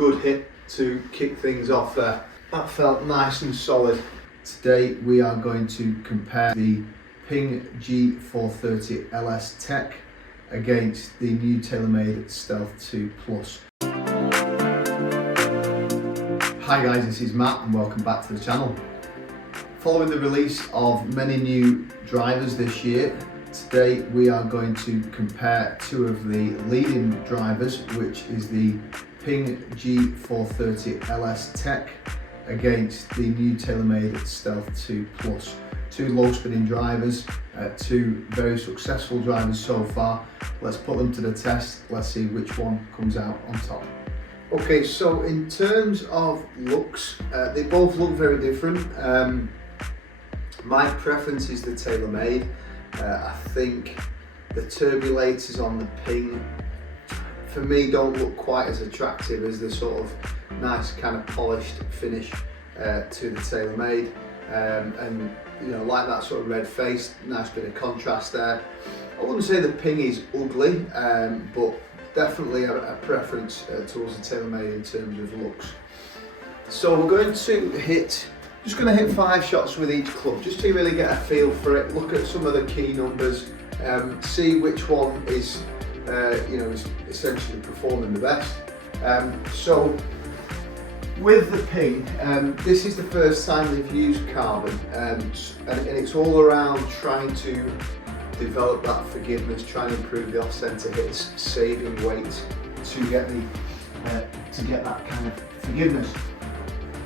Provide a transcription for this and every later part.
Good hit to kick things off there. That felt nice and solid. Today we are going to compare the Ping G430 LST against the new TaylorMade Stealth 2 Plus. Hi guys, this is Matt and welcome back to the channel. Following the release of many new drivers this year, today we are going to compare two of the leading drivers, which is the Ping G430 LST against the new TaylorMade Stealth 2 Plus. Two low spinning drivers, two very successful drivers so far. Let's put them to the test. Let's see which one comes out on top. Okay, so in terms of looks, they both look very different. My preference is the TaylorMade. I think the turbulators on the Ping, for me, don't look quite as attractive as the sort of nice kind of polished finish to the TaylorMade. And you know, like that sort of red face, nice bit of contrast there. I wouldn't say the Ping is ugly, but definitely a preference towards the TaylorMade in terms of looks. So we're going to hit 5 shots with each club, just to really get a feel for it, look at some of the key numbers, see which one is, is essentially performing the best. So with the Ping, this is the first time they've used carbon, and it's all around trying to develop that forgiveness, trying to improve the off-center hits, saving weight to get that kind of forgiveness.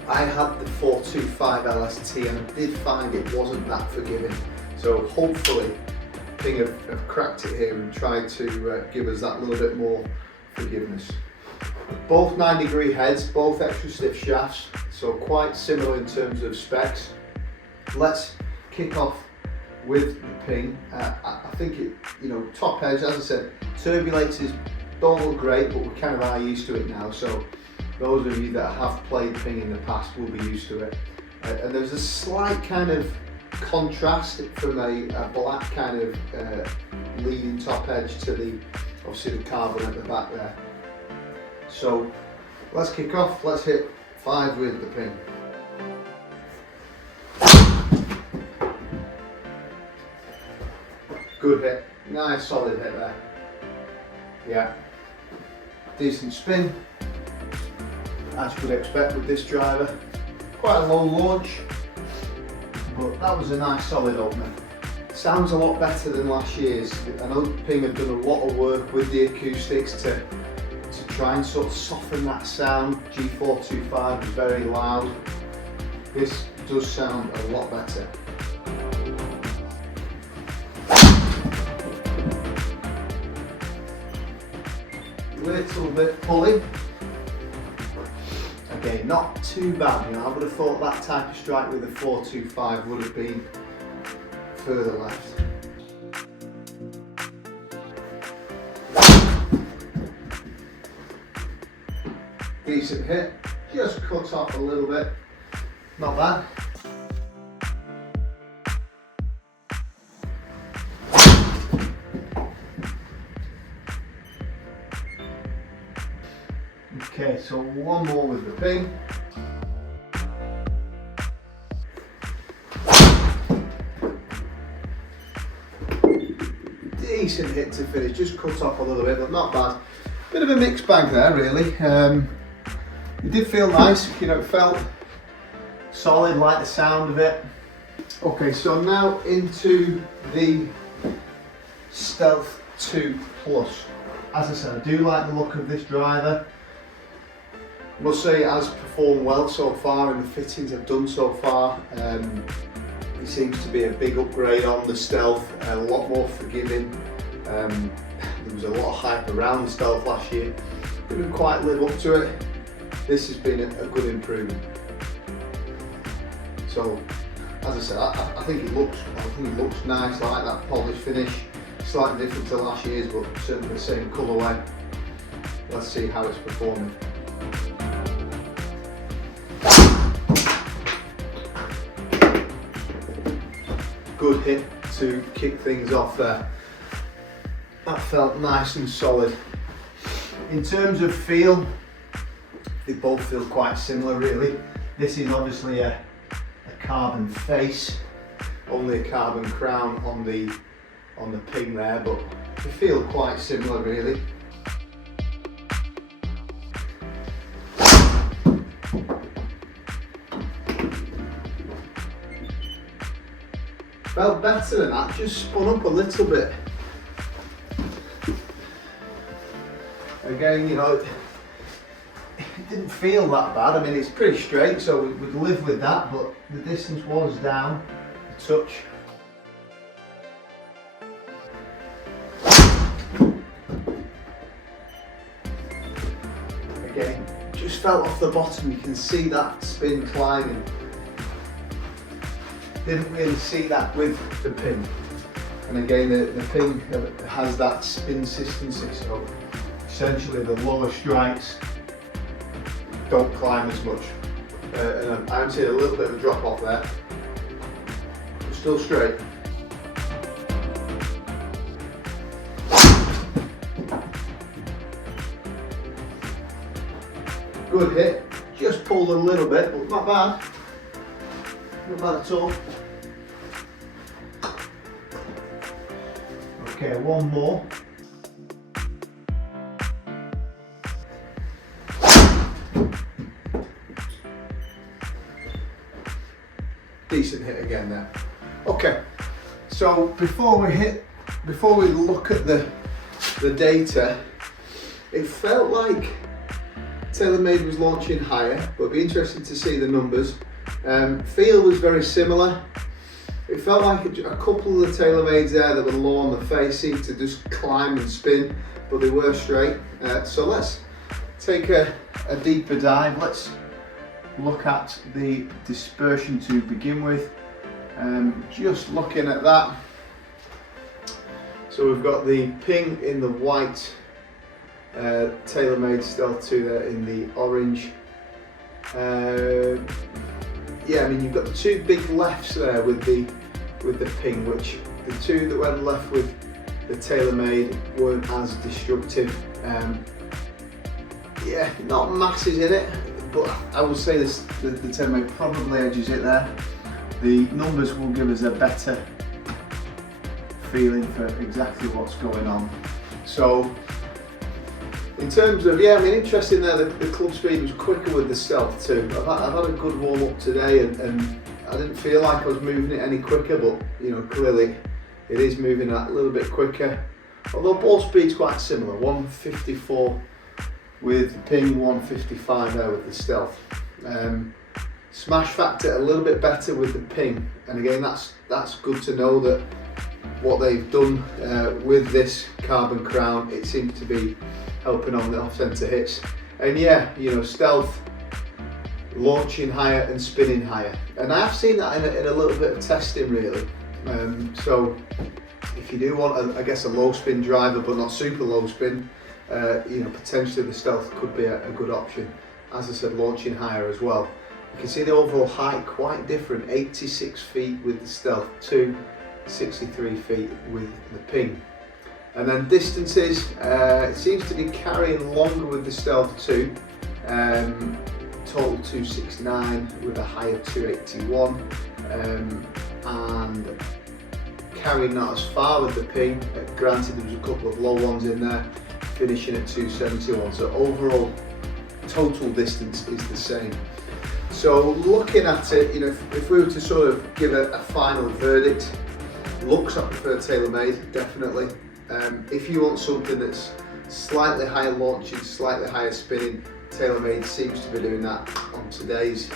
I had the 425 LST and I did find it wasn't that forgiving. So hopefully Ping have cracked it here and tried to give us that little bit more forgiveness. Both 9-degree heads, both extra stiff shafts, so quite similar in terms of specs. Let's kick off with the Ping. I think it, top edge, as I said, turbulators don't look great, but we kind of are used to it now. So those of you that have played Ping in the past will be used to it. And there's a slight kind of contrast from a black kind of leading top edge to obviously the carbon at the back there. So let's kick off, let's hit 5 with the Ping. Good hit, nice solid hit there. Yeah, decent spin, as you would expect with this driver. Quite a low launch, but that was a nice solid opener. Sounds a lot better than last year's. I know Ping have done a lot of work with the acoustics to try and sort of soften that sound. G425 is very loud. This does sound a lot better. Little bit pulley. Again, not too bad, I would have thought that type of strike with the 425 would have been further left. Decent hit, just cut off a little bit, not bad. Okay, so one more with the Ping. Decent hit to finish, just cut off a little bit, but not bad. Bit of a mixed bag there, really. It did feel nice, it felt solid, like the sound of it. Okay, so now into the Stealth 2 Plus. As I said, I do like the look of this driver. I must say it has performed well so far in the fittings I've done so far. It seems to be a big upgrade on the Stealth, a lot more forgiving. There was a lot of hype around the Stealth last year. Didn't quite live up to it. This has been a good improvement. So, as I said, I think it looks nice. I like that polished finish. Slightly different to last year's, but certainly the same colourway. Let's see how it's performing. Good hit to kick things off there. That felt nice and solid. In terms of feel they both feel quite similar really. This is obviously a carbon face, only a carbon crown on the Ping there, but they feel quite similar really. Felt better than that, just spun up a little bit. Again, you know, it didn't feel that bad. I mean, it's pretty straight, so we'd live with that, but the distance was down a touch. Again, just felt off the bottom, you can see that spin climbing. Didn't really see that with the Ping. And again, the Ping has that spin consistency, so essentially the lower strikes don't climb as much. And I'm seeing a little bit of a drop off there. But still straight. Good hit, just pulled a little bit, but not bad. Not bad at all. Okay, one more. Decent hit again there. Okay, so before we look at the data, it felt like TaylorMade was launching higher, but it'd be interesting to see the numbers. Feel was very similar. It felt like a couple of the TaylorMades there that were low on the face seemed to just climb and spin, but they were straight. So let's take a deeper dive. Let's look at the dispersion to begin with. Just looking at that. So we've got the Ping in the white, TaylorMade Stealth 2 there in the orange. Yeah, I mean, you've got the two big lefts there with the Ping, which the two that went left with the TaylorMade weren't as destructive. Yeah, not masses in it, but I would say the TaylorMade probably edges it there. The numbers will give us a better feeling for exactly what's going on. So in terms of, yeah, I mean, interesting there, the club speed was quicker with the Stealth too. I've had a good warm up today, and I didn't feel like I was moving it any quicker, but you know, clearly it is moving that a little bit quicker. Although ball speed's quite similar, 154 with the Ping, 155 there with the Stealth. Smash factor a little bit better with the Ping, and again, that's good to know that what they've done with this carbon crown, it seems to be helping on the off-centre hits. And yeah, you know, Stealth launching higher and spinning higher, and I've seen that in a little bit of testing really. So if you do want I guess a low spin driver but not super low spin, you know, potentially the Stealth could be a good option. As I said, launching higher as well. You can see the overall height quite different, 86 feet with the Stealth 2, 63 feet with the Ping. And then distances, it seems to be carrying longer with the Stealth 2, total 269 with a high of 281, and carrying not as far with the Ping. Granted, there was a couple of low ones in there, finishing at 271. So overall, total distance is the same. So looking at it, you know, if we were to sort of give a final verdict, looks, I prefer TaylorMade, definitely. If you want something that's slightly higher launching, slightly higher spinning, TaylorMade seems to be doing that on today's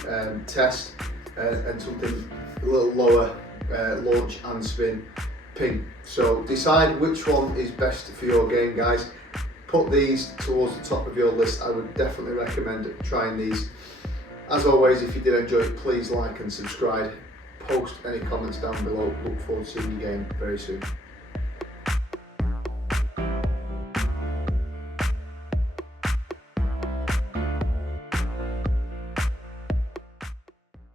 test, and something a little lower launch and spin, Ping. So decide which one is best for your game, guys. Put these towards the top of your list. I would definitely recommend trying these. As always, if you did enjoy it, please like and subscribe. Post any comments down below. Look forward to seeing you again very soon.